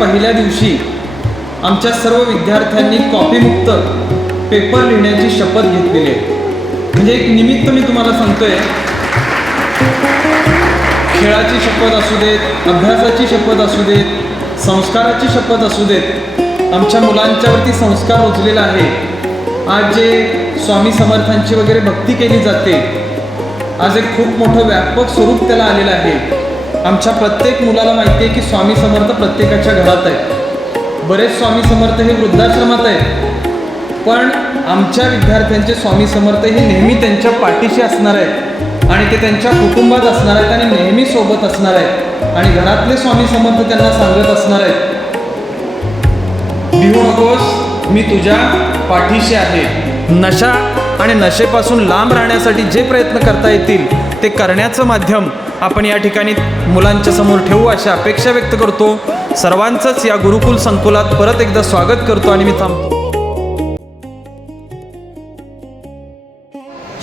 पहिल्या दिवशी आमच्या सर्व विद्यार्थ्यांनी कॉपीमुक्त पेपर लिहिण्याची शपथ घेतलेली आहे. म्हणजे एक निमित्त मी तुम्हाला सांगतोय, खेळाची शपथ असू देत, अभ्यासाची शपथ असू देत, संस्काराची शपथ असू देत, आमच्या मुलांच्यावरती संस्कार रुजलेला आहे. आज जे स्वामी समर्थांची वगैरे भक्ती केली जाते, आज एक खूप मोठं व्यापक स्वरूप त्याला आलेलं आहे. आमच्या प्रत्येक मुलाला माहिती आहे की स्वामी समर्थ प्रत्येकाच्या घरात आहे. बरेच स्वामी समर्थ हे वृद्धाश्रमात आहेत, पण आमच्या विद्यार्थ्यांचे स्वामी समर्थ हे नेहमी त्यांच्या पाठीशी असणार आहेत आणि ते त्यांच्या कुटुंबात असणार आहेत आणि नेहमी सोबत असणार आहेत. आणि घरातले स्वामी समर्थ त्यांना सांगत असणार आहेत, भिवू नकोस, मी तुझ्या पाठीशी आहे. नशा आणि नशेपासून लांब राहण्यासाठी जे प्रयत्न करता येतील ते करण्याचं माध्यम आपण या ठिकाणी मुलांच्या समोर ठेवू अशी अपेक्षा व्यक्त करतो. सर्वांचंच या गुरुकुल संकुलात परत एकदा स्वागत करतो आणि मी थांबतो.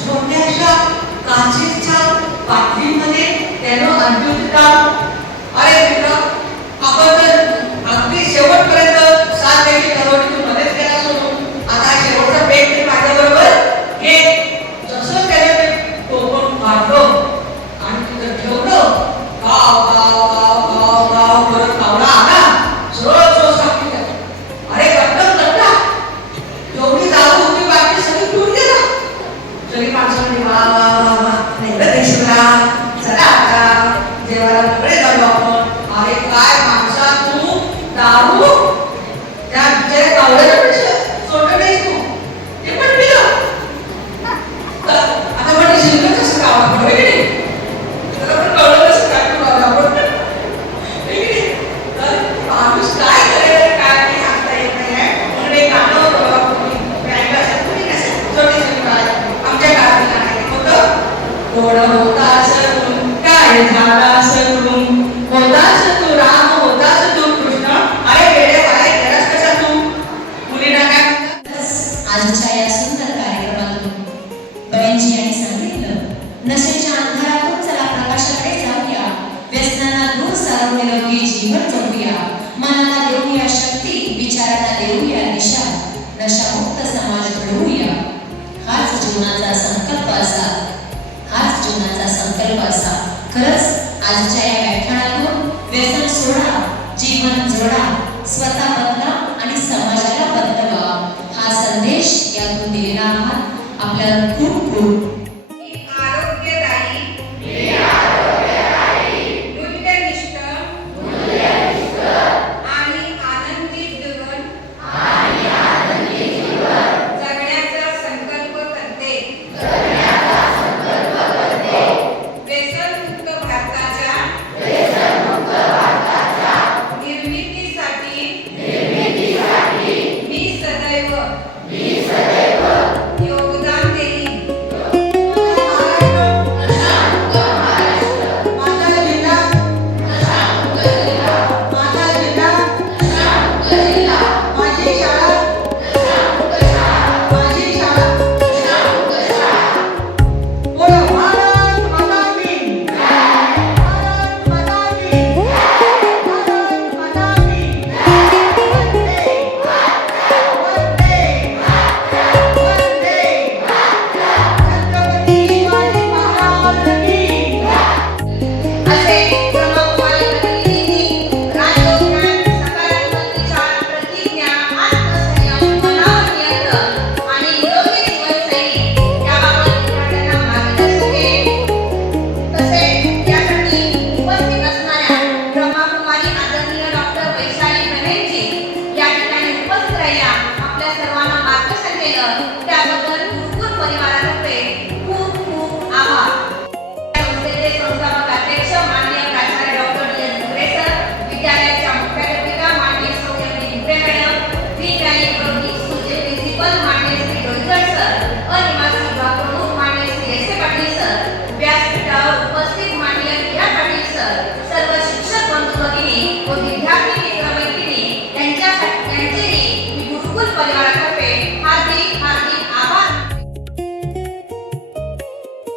छोट्याशा काचेच्या पाटलीमध्ये त्यानं अंजुता, अरे मित्र, आपण तर अगदी शेवटपर्यंत साथ द्यायची ठरवली, तू मध्येच केला सोडून आता शेवटचा बेट ते माझ्याबरोबर घे. जसं त्याने ते टोपण काढलं आणि तिथं ठेवलं, गाव गाव गाव गाव गाव करत कावळा आला, सरळ चोच टाकली त्याला. अरे कट्टम कट्टा, जेवढी दारू होती बाकी सगळी टूट गेला. सगळी माणसं म्हणजे वा वा वा वा, नाही देशला चला आता देवाला पुढे जाऊ आपण. अरे काय माणसा तू, दारू त्या बिचाऱ्या कावळ्याच्या पेक्षा सोडलं नाहीस तू, ते पण पिलं. आता म्हणजे शिल्लक कसं कावळा पुढे गेली, त्याला पण कळलं कसं काय तू आपण माणूस काय करेल काय नाही सांगता येत नाही आहे. म्हणून एक गाणं होतं बघा, पूर्वी ऐकलं तुम्ही कसं छोटी छोटी बाळ आमच्या गावात गाणं होतं, थोडं होतास तू काय झाला सगुण, होतास तू राम, होतास तू कृष्ण, अरे वेड्या बाहेर गेलास कसा तू. मुलींना काय म्हणतात आजच्या या सुंदर कार्यक्रमातून बयांची यांनी सांगितलं, नशेच्या अंधारातून चला प्रकाशाकडे जाऊया, व्यसनांना दूर सारून निरोगी जीवन जगूया, मनाला देऊया शक्ती, विचारांना देऊया दिशा, नशामुक्त समाज घडवूया. हाच जीवनाचा संकल्प असा, हाच जीवनाचा संकल्प असा. खरंच आजच्या या व्याख्यानातून व्यसन सोडा, जीवन जोडा, स्वतः बदला आणि समाजाला बदलवा, हा संदेश यातून दिलेला आहात. आपल्याला खूप खूप